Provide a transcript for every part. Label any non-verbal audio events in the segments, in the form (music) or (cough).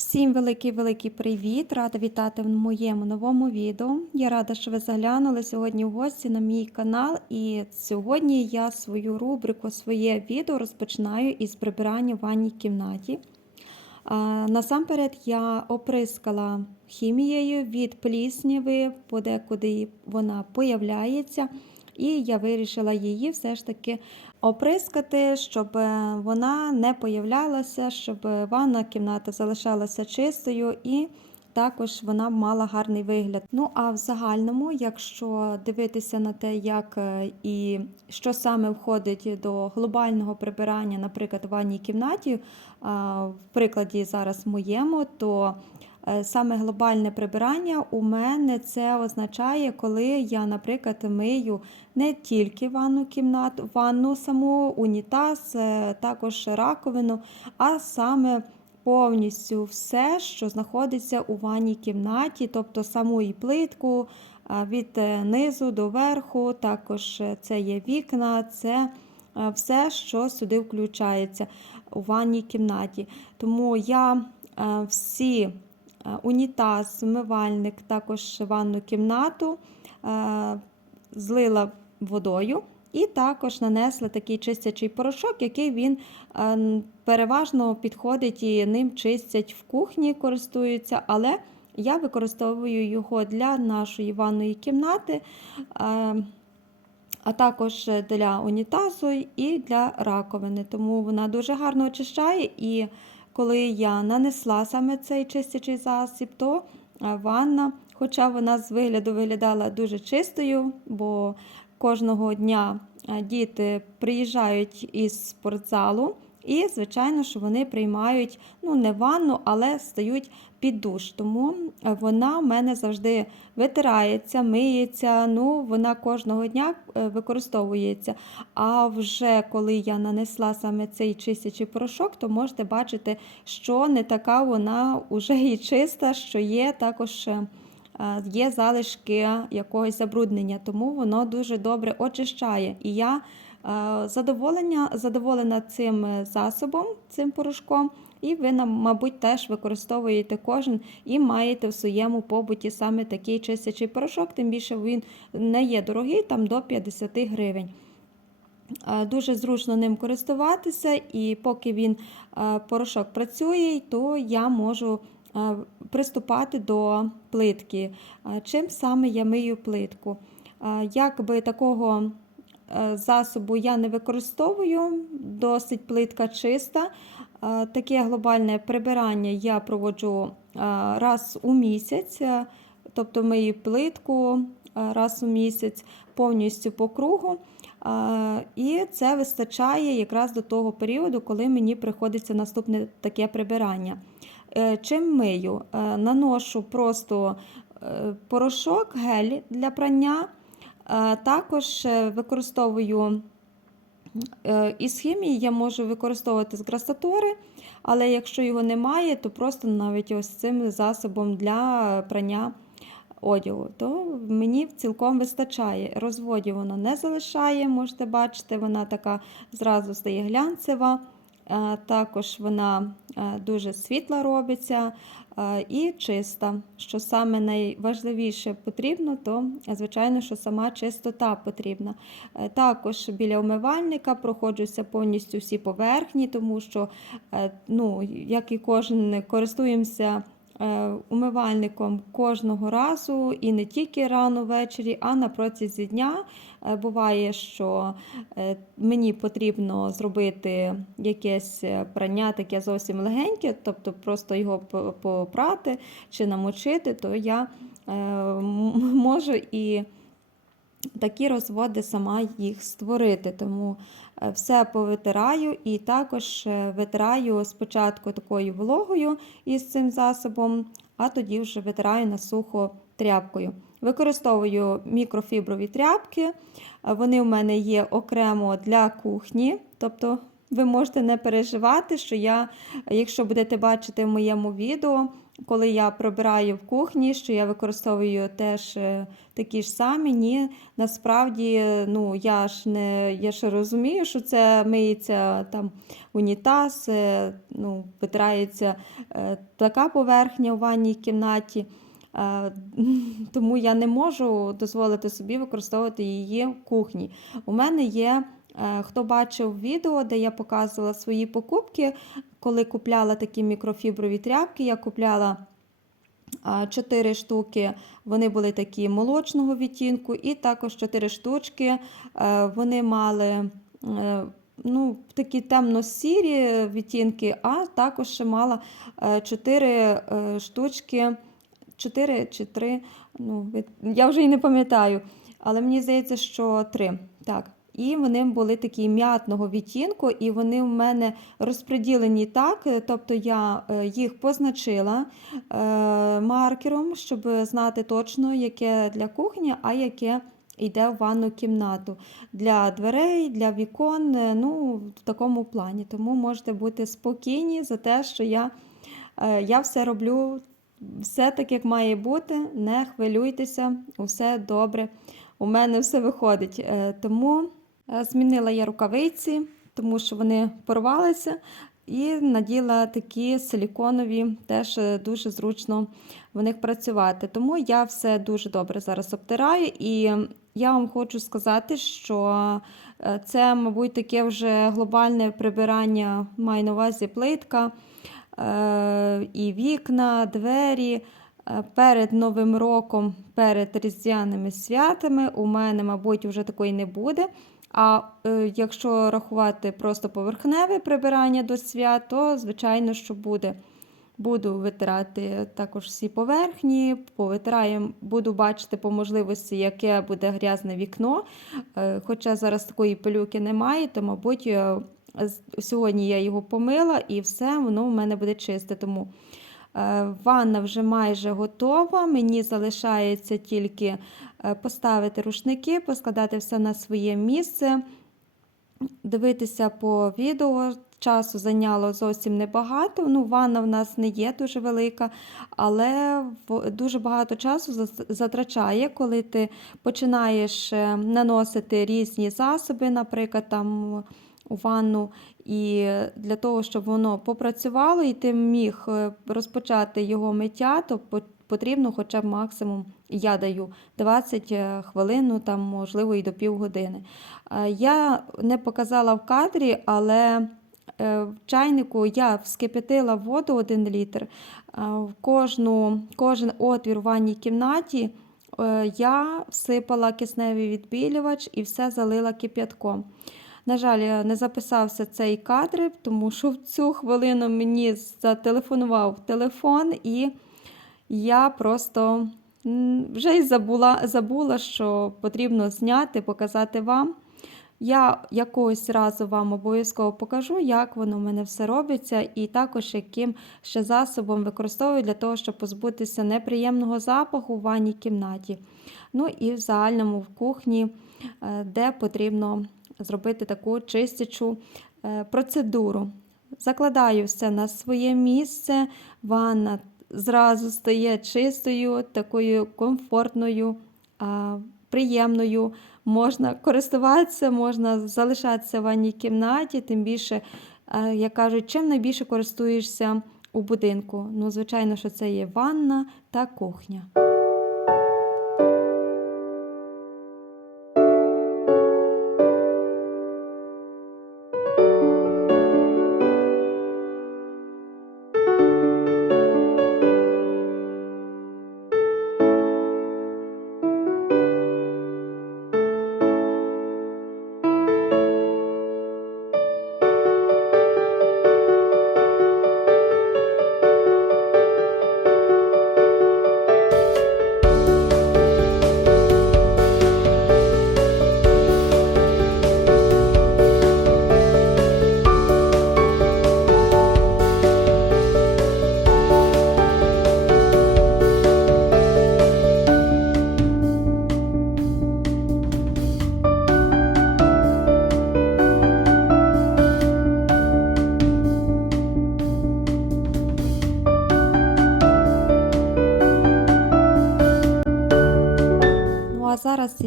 Всім великий-великий привіт! Рада вітати в моєму новому відео. Я рада, що ви заглянули сьогодні в гості на мій канал. І сьогодні я свою рубрику, своє відео розпочинаю із прибирання в ванній кімнаті. Насамперед я оприскала хімією від плісняви, подекуди вона появляється. І я вирішила її все ж таки оприскати, щоб е, вона не появлялася, щоб ванна кімната залишалася чистою і також вона мала гарний вигляд. Ну а в загальному, якщо дивитися на те, як е, і що саме входить до глобального прибирання, наприклад, в ванній кімнаті, в прикладі зараз моєму, то Саме глобальне прибирання у мене це означає, коли я, наприклад, мию не тільки ванну кімнату, ванну саму, унітаз, е, також раковину, а саме повністю все, що знаходиться у ванній кімнаті, тобто саму і плитку е, від е, низу до верху, також е, це є вікна, це е, все, що сюди включається у ванній кімнаті. Тому я е, всі е, унітаз, вмивальник, також ванну кімнату е, злила водою. І також нанесла такий чистячий порошок, який він е, переважно підходить і ним чистять в кухні, користуються, але я використовую його для нашої ванної кімнати, е, а також для унітазу і для раковини. Тому вона дуже гарно очищає. І коли я нанесла саме цей чистячий засіб, то ванна, хоча вона з вигляду виглядала дуже чистою, бо кожного дня діти приїжджають із спортзалу. І, звичайно, що вони приймають ну, не ванну, але стають під душ. Тому е, вона в мене завжди витирається, миється. Ну, вона кожного дня е, використовується. А вже коли я нанесла саме цей чистячий порошок, то можете бачити, що не така вона вже і чиста, що є також. е, Є залишки якогось забруднення, тому воно дуже добре очищає. І я задоволення, задоволена цим е, засобом, цим порошком, і ви, мабуть, теж використовуєте кожен і маєте в своєму побуті саме такий чистячий порошок, тим більше він не є дорогий, там до 50 гривень. Е, Дуже зручно ним користуватися, і поки він е, порошок працює, то я можу е, приступати до плитки. Е, Чим саме я мию плитку? Е, Якби такого е, засобу я не використовую, досить плитка чиста. Е, Таке глобальне прибирання я проводжу е, раз у місяць, е, тобто мию плитку е, раз у місяць повністю по кругу. І це вистачає якраз до того періоду, коли мені приходиться наступне таке прибирання. Е, Чим мию? Е, Наношу просто е, порошок, гель для прання. Е, Також е, використовую е, із хімії, я можу використовувати з грасатори, але якщо його немає, то просто навіть ось цим засобом для прання одягу, то мені цілком вистачає. Розводів воно не залишає, можете бачити, вона така зразу стає глянцева. Також вона дуже світла робиться і чиста. Що саме найважливіше потрібно, то звичайно, що сама чистота потрібна. Е, Також біля умивальника проходжуся повністю всі поверхні, тому що, е, ну, як і кожен, користуємося е, умивальником кожного разу і не тільки рано ввечері, а на протязі дня. Е, Буває, що е, мені потрібно зробити якесь е, прання таке зовсім легеньке, тобто просто його попрати чи намочити, то я можу і такі розводи сама їх створити. Тому все повитираю і також витираю спочатку такою вологою із цим засобом, а тоді вже витираю на сухо тряпкою. Використовую мікрофіброві тряпки. Вони в мене є окремо для кухні. Тобто ви можете не переживати, що я, якщо будете бачити в моєму відео, коли я прибираю в кухні, що я використовую теж е, такі ж самі. Ні, насправді, ну я ж не я ж розумію, що це миється там унітаз, е, ну, витирається е, така поверхня у ванній кімнаті. (laughs) Тому я не можу дозволити собі використовувати її в кухні. У мене є, хто бачив відео, де я показувала свої покупки, коли купляла такі мікрофіброві тряпки, я купляла 4 штуки, вони були такі молочного відтінку, і також 4 штучки. Е, вони мали е, ну, такі темно-сірі відтінки, а також ще мала 4 е, штучки, 4 чи 3, ну, я вже і не пам'ятаю, але мені здається, що 3. Так. І вони були такі м'ятного відтінку, і вони в мене розподілені так. Е, тобто я е, їх позначила е, маркером, щоб знати точно, яке для кухні, а яке йде в ванну кімнату. Для дверей, для вікон, ну, в такому плані. Тому можете бути спокійні за те, що я, я все роблю. Все так, як має бути, не хвилюйтеся, усе добре. У мене все виходить. Тому Е, змінила я рукавиці, тому що вони порвалися. І наділа такі силіконові, теж е, дуже зручно в них працювати. Тому я все дуже добре зараз обтираю. І я вам хочу сказати, що е, це, мабуть, таке вже глобальне прибирання, маю на увазі плитка, і вікна, двері. Перед Новим роком, перед різдвяними святами, у мене, мабуть, вже такої не буде. А е, якщо рахувати просто поверхневе прибирання до свят, то, звичайно, що буде. Буду витирати також всі поверхні, повитираю, буду бачити по можливості, яке буде грязне вікно. Е, хоча зараз такої пилюки немає, то, мабуть, е, сьогодні я його помила і все, воно в мене буде чисте. Тому Е, ванна вже майже готова. Мені залишається тільки е, поставити рушники, поскладати все на своє місце, дивитися по відео. Часу зайняло зовсім небагато. Ну, Ванна в нас не є дуже велика, але дуже багато часу затрачає, коли ти починаєш е, наносити різні засоби, наприклад, там у ванну, і для того, щоб воно попрацювало, і ти міг е, розпочати його миття, то потрібно хоча б максимум, я даю 20 е, хвилин, ну там, можливо, і до півгодини. Е, я не показала в кадрі, але в чайнику я вскипятила воду 1 літр. В кожну, кожен отвір в ванній кімнаті я всипала кисневий відбілювач і все залила кип'ятком. На жаль, не записався цей кадр, тому що в цю хвилину мені зателефонував телефон, і я просто вже й забула, забула, що потрібно зняти, показати вам. Я якогось разу вам обов'язково покажу, як воно в мене все робиться, і також яким ще засобом використовую для того, щоб позбутися неприємного запаху в ванній кімнаті. Ну і в загальному в кухні, е, де потрібно зробити таку чистячу е, процедуру. Закладаю все на своє місце, ванна зразу стає чистою, такою комфортною, приємною. Можна користуватися, можна залишатися в ванній кімнаті, тим більше, е, як кажуть, чим найбільше користуєшся у будинку. Ну, звичайно, що це є ванна та кухня.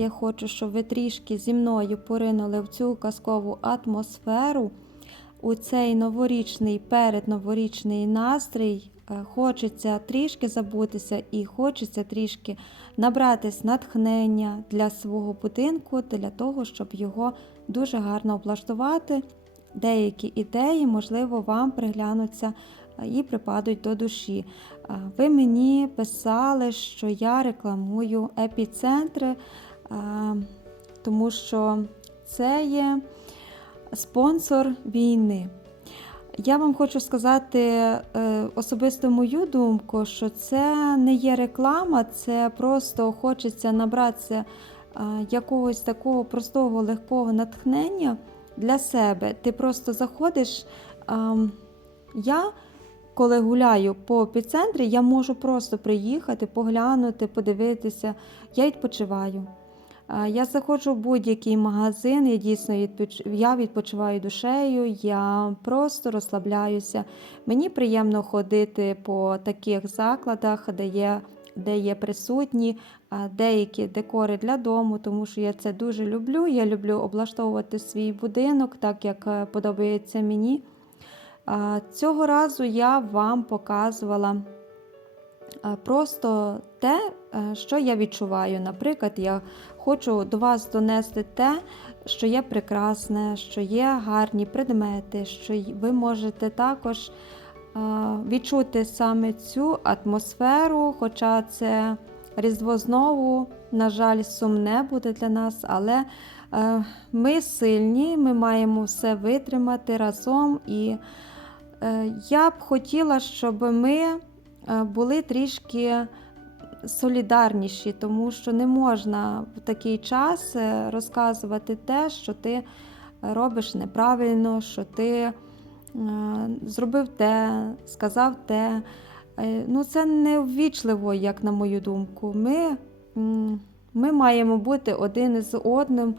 Я хочу, щоб ви трішки зі мною поринули в цю казкову атмосферу, у цей новорічний передноворічний настрій. Е, Хочеться трішки забутися і хочеться трішки набратись натхнення для свого будинку, для того, щоб його дуже гарно облаштувати. Деякі ідеї, можливо, вам приглянуться е, і припадуть до душі. Е, Ви мені писали, що я рекламую епіцентри, тому що це є спонсор війни. Я вам хочу сказати е, особисто мою думку, що це не є реклама, це просто хочеться набратися е, якогось такого простого, легкого натхнення для себе. Ти просто заходиш. Я, коли гуляю по епіцентрі, я можу просто приїхати, поглянути, подивитися. Я відпочиваю. Я заходжу в будь-який магазин, я дійсно відпоч... я відпочиваю душею, я просто розслабляюся. Мені приємно ходити по таких закладах, де є, де є присутні деякі декори для дому, тому що я це дуже люблю. Я люблю облаштовувати свій будинок так, як е, подобається мені. Цього разу я вам показувала просто те, е, що я відчуваю. Наприклад, я хочу до вас донести те, що є прекрасне, що є гарні предмети, що ви можете також е, відчути саме цю атмосферу, хоча це Різдво знову, на жаль, сумне буде для нас, але е, ми сильні, ми маємо все витримати разом. І я б хотіла, щоб ми були трішки солідарніші, тому що не можна в такий час е, розказувати те, що ти робиш неправильно, що ти е, зробив те, сказав те. Е, Ну, це ввічливо, як на мою думку. Ми, ми маємо бути один із одним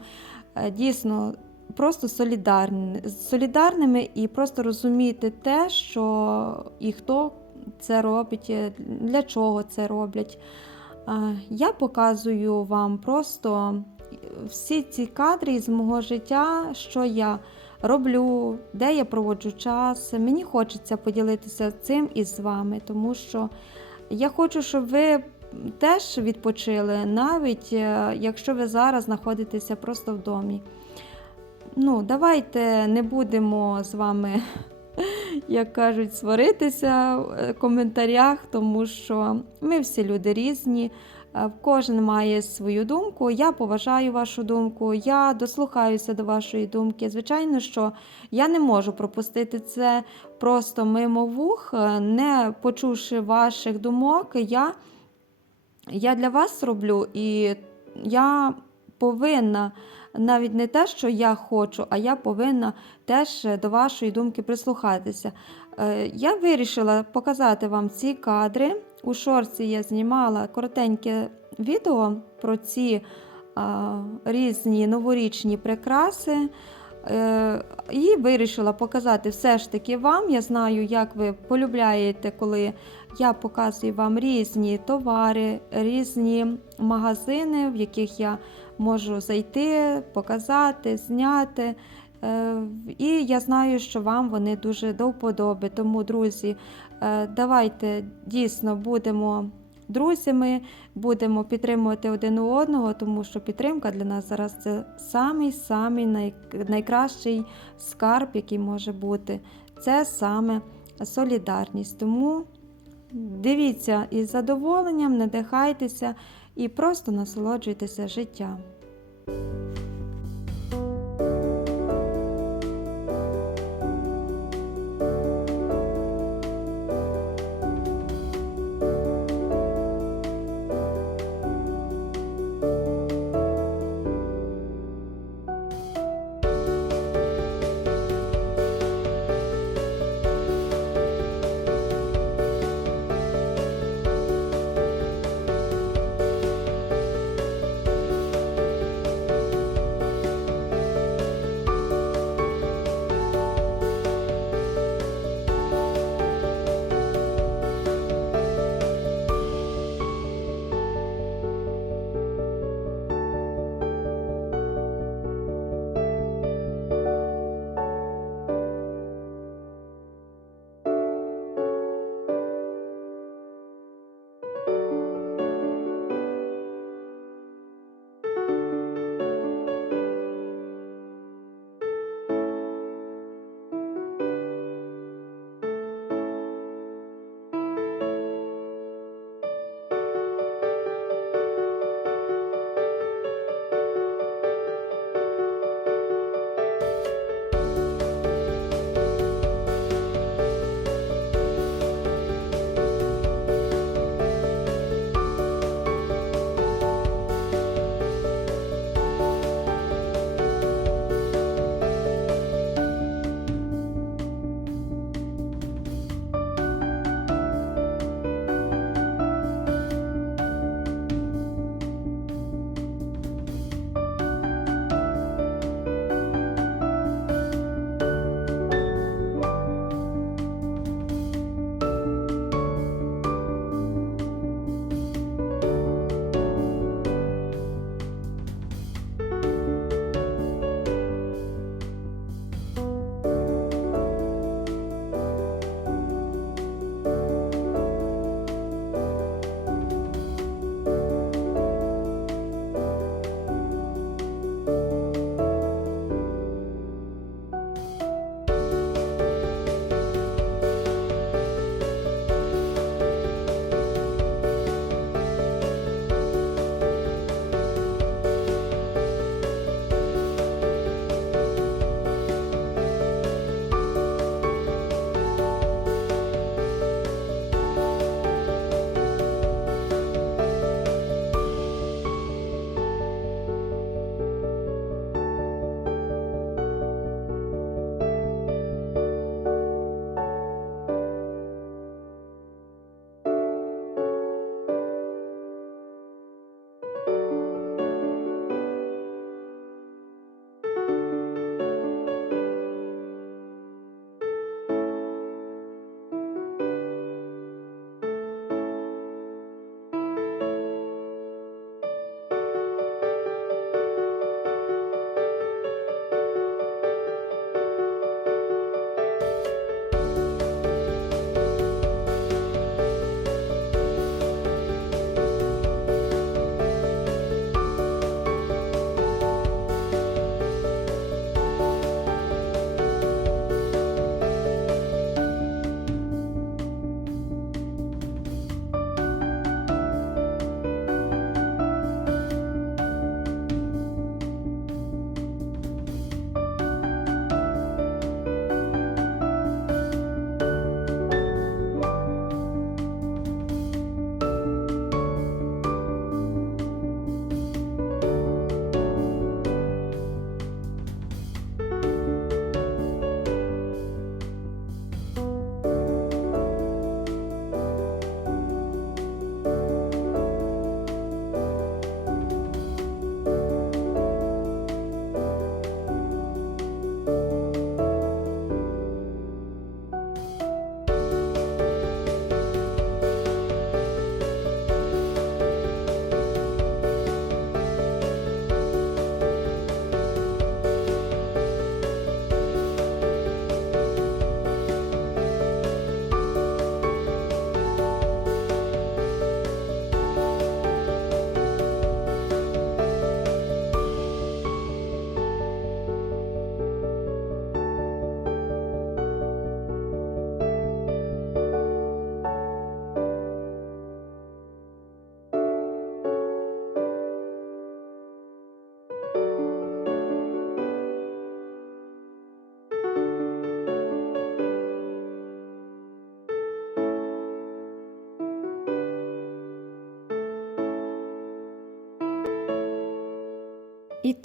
е, дійсно просто солідарні, солідарними і просто розуміти те, що і хто це робить, е, для чого це роблять. Е, Я показую вам просто всі ці кадри з мого життя, що я роблю, де я проводжу час. Мені хочеться поділитися цим із вами, тому що я хочу, щоб ви теж відпочили, навіть е, якщо ви зараз знаходитеся просто в домі. Ну, давайте не будемо з вами, як кажуть, сваритися в коментарях, тому що ми всі люди різні. е, Кожен має свою думку. Я поважаю вашу думку, я дослухаюся до вашої думки. Звичайно, що я не можу пропустити це просто мимо вух, е, не почувши ваших думок. Я, я для вас роблю, і я повинна навіть не те, що я хочу, а я повинна теж до вашої думки прислухатися. Е, Я вирішила показати вам ці кадри. У шорці я знімала коротеньке відео про ці різні новорічні прикраси. Е, І вирішила показати все ж таки вам. Я знаю, як ви полюбляєте, коли я показую вам різні товари, різні магазини, в яких я можу зайти, показати, зняти. Е, І я знаю, що вам вони дуже до вподоби. Тому, друзі, е, давайте дійсно будемо друзями, будемо підтримувати один одного, тому що підтримка для нас зараз це самий-самий най- найкращий скарб, який може бути. Це саме солідарність. Тому дивіться із задоволенням, надихайтеся і просто насолоджуйтеся життям.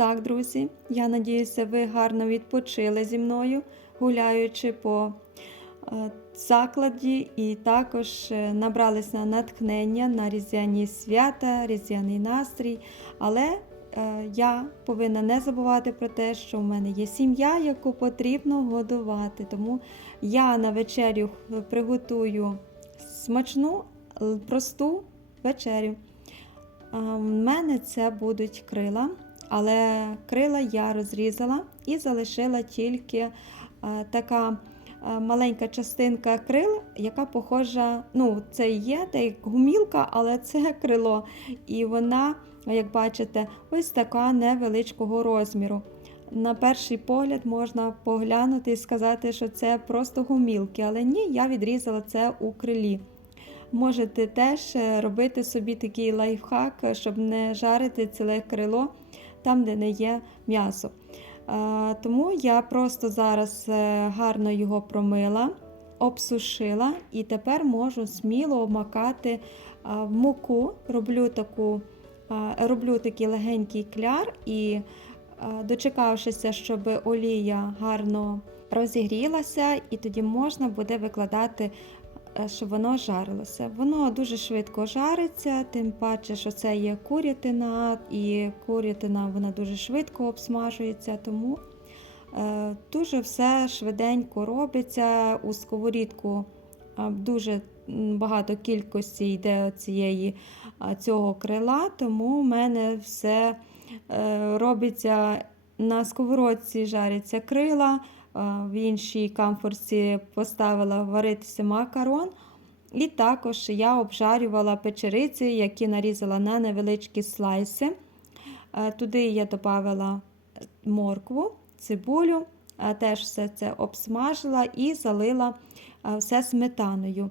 Так, друзі, я надіюся, ви гарно відпочили зі мною, гуляючи по е, закладі, і також е, набрались на натхнення на різдвяні свята, різдвяний настрій. Але е, я повинна не забувати про те, що в мене є сім'я, яку потрібно годувати. Тому я на вечерю приготую смачну, просту вечерю. А, В мене це будуть крила, але крила я розрізала і залишила тільки е, така е, маленька частинка крил, яка похожа, ну, це є, та як гумілка, але це крило. І вона, як бачите, ось така невеличкого розміру. На перший погляд можна поглянути і сказати, що це просто гумілки, але ні, я відрізала це у крилі. Можете теж е, робити собі такий лайфхак, щоб не жарити ціле крило там, де не є м'ясо. Е, Тому я просто зараз е, гарно його промила, обсушила і тепер можу сміло обмакати е, в муку. Роблю, таку, роблю такий легенький кляр і дочекавшися, щоб олія гарно розігрілася, і тоді можна буде викладати щоб воно жарилося. Воно дуже швидко жариться, тим паче, що це є курятина, і курятина вона дуже швидко обсмажується, тому е, дуже все швиденько робиться. У сковорідку е, дуже багато кількості йде цієї, е, цього крила, тому в мене все е, робиться на сковородці, жаряться крила. А, В іншій камфорці поставила варитися макарон. І також я обжарювала печериці, які нарізала на невеличкі слайси. Е, Туди я додала моркву, цибулю, е, теж все це обсмажила і залила е, все сметаною.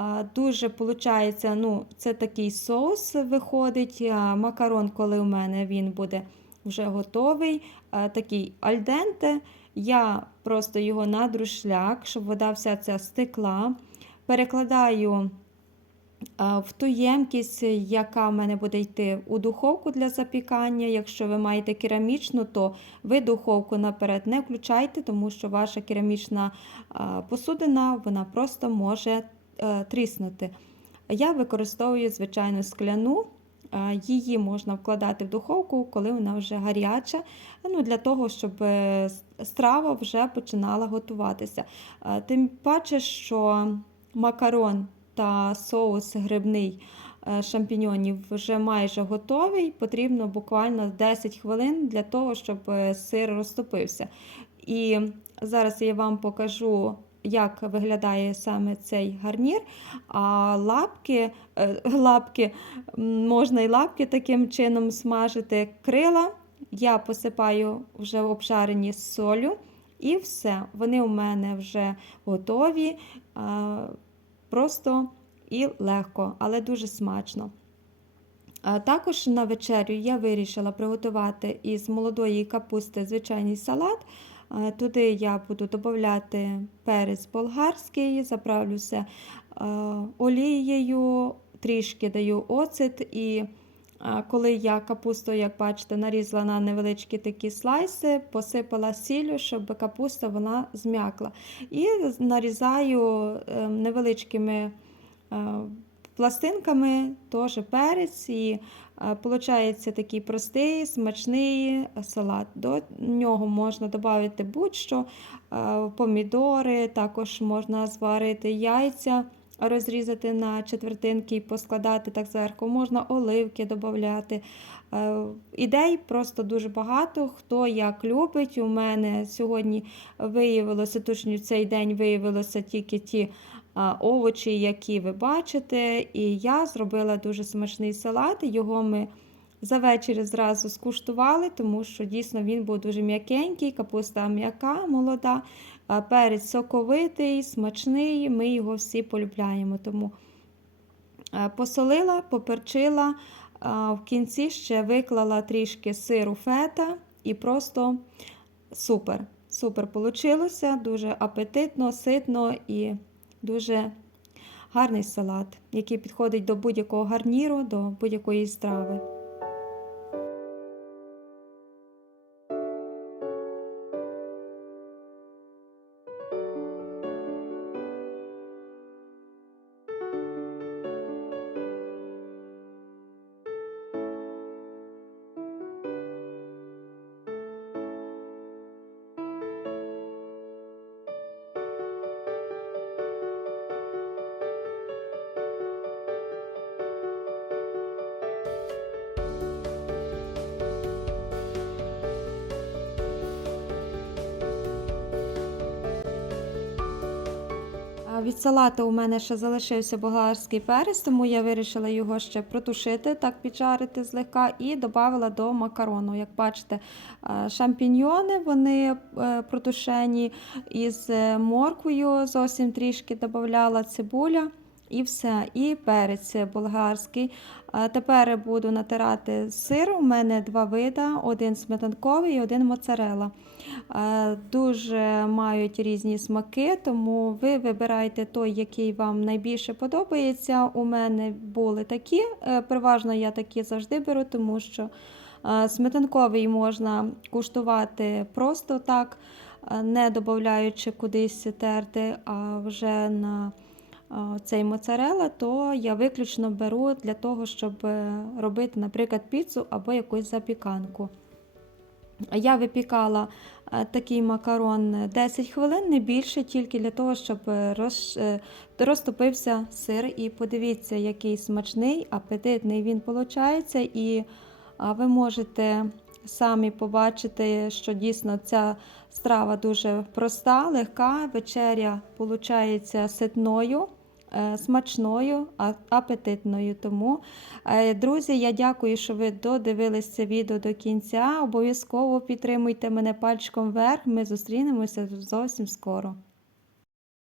Е, Дуже виходить, ну, це такий соус виходить. Макарон, коли у мене він буде вже готовий, е, такий альденте. Я просто його на друшляк, щоб вода вся ця стекла. Перекладаю в ту ємкість, яка в мене буде йти у духовку для запікання. Якщо ви маєте керамічну, то ви духовку наперед не включайте, тому що ваша керамічна посудина вона просто може е, тріснути. Я використовую звичайну скляну. Її можна вкладати в духовку, коли вона вже гаряча, ну, для того, щоб е, страва вже починала готуватися. Тим паче, що макарон та соус грибний е, шампіньонів вже майже готовий. Потрібно буквально 10 хвилин для того, щоб е, сир розтопився. І зараз я вам покажу. Як виглядає саме цей гарнір, а лапки, е, лапки можна і лапки таким чином смажити. Крила я посипаю вже обжарені з солю, і все. Вони у мене вже готові. Просто і легко, але дуже смачно. Також на вечерю я вирішила приготувати із молодої капусти звичайний салат. А, Туди я буду додати перець болгарський, заправлюся олією, трішки даю оцет. І коли я капусту, як бачите, нарізала на невеличкі такі слайси, посипала сіллю, щоб капуста вона зм'якла. І нарізаю е, невеличкими е, пластинками теж перець. І виходить такий простий, смачний салат. До нього можна додати будь-що, е, помідори, також можна зварити яйця. Розрізати на четвертинки і поскладати так зверху, можна оливки додати. Е, Ідей просто дуже багато. Хто як любить. У мене сьогодні виявилося, точно в цей день виявилося тільки ті овочі, які ви бачите. І я зробила дуже смачний салат. Його ми за вечір зразу скуштували, тому що дійсно він був дуже м'якенький, капуста м'яка, молода, перець соковитий, смачний. Ми його всі полюбляємо. Тому посолила, поперчила. В кінці ще виклала трішки сиру фета і просто супер. Супер получилося, дуже апетитно, ситно і дуже гарний салат, який підходить до будь-якого гарніру, до будь-якої страви. Від салату у мене ще залишився болгарський перець, тому я вирішила його ще протушити, так піджарити злегка, і додала до макарону. Як бачите, е, шампіньйони вони е, протушені із морквою, зовсім трішки додавала цибуля. І все, і перець болгарський. Тепер буду натирати сир. У мене два вида: один сметанковий і один моцарела. Дуже мають різні смаки, тому ви вибирайте той, який вам найбільше подобається. У мене були такі. е, Переважно я такі завжди беру, тому що сметанковий можна куштувати просто так, не додаючи кудись терти, а вже на цей моцарела, то я виключно беру для того, щоб е, робити, наприклад, піцу або якусь запіканку. Я випікала е, такий макарон 10 хвилин, не більше, тільки для того, щоб е, роз, е, розтопився сир. І подивіться, який смачний, апетитний він виходить. І ви можете самі побачити, що дійсно ця страва дуже проста, легка, вечеря виходить ситною. Е, Смачною, апетитною. Тому, е, друзі, я дякую, що ви додивились це відео до кінця. Обов'язково підтримуйте мене пальчиком вверх. Ми зустрінемося зовсім скоро.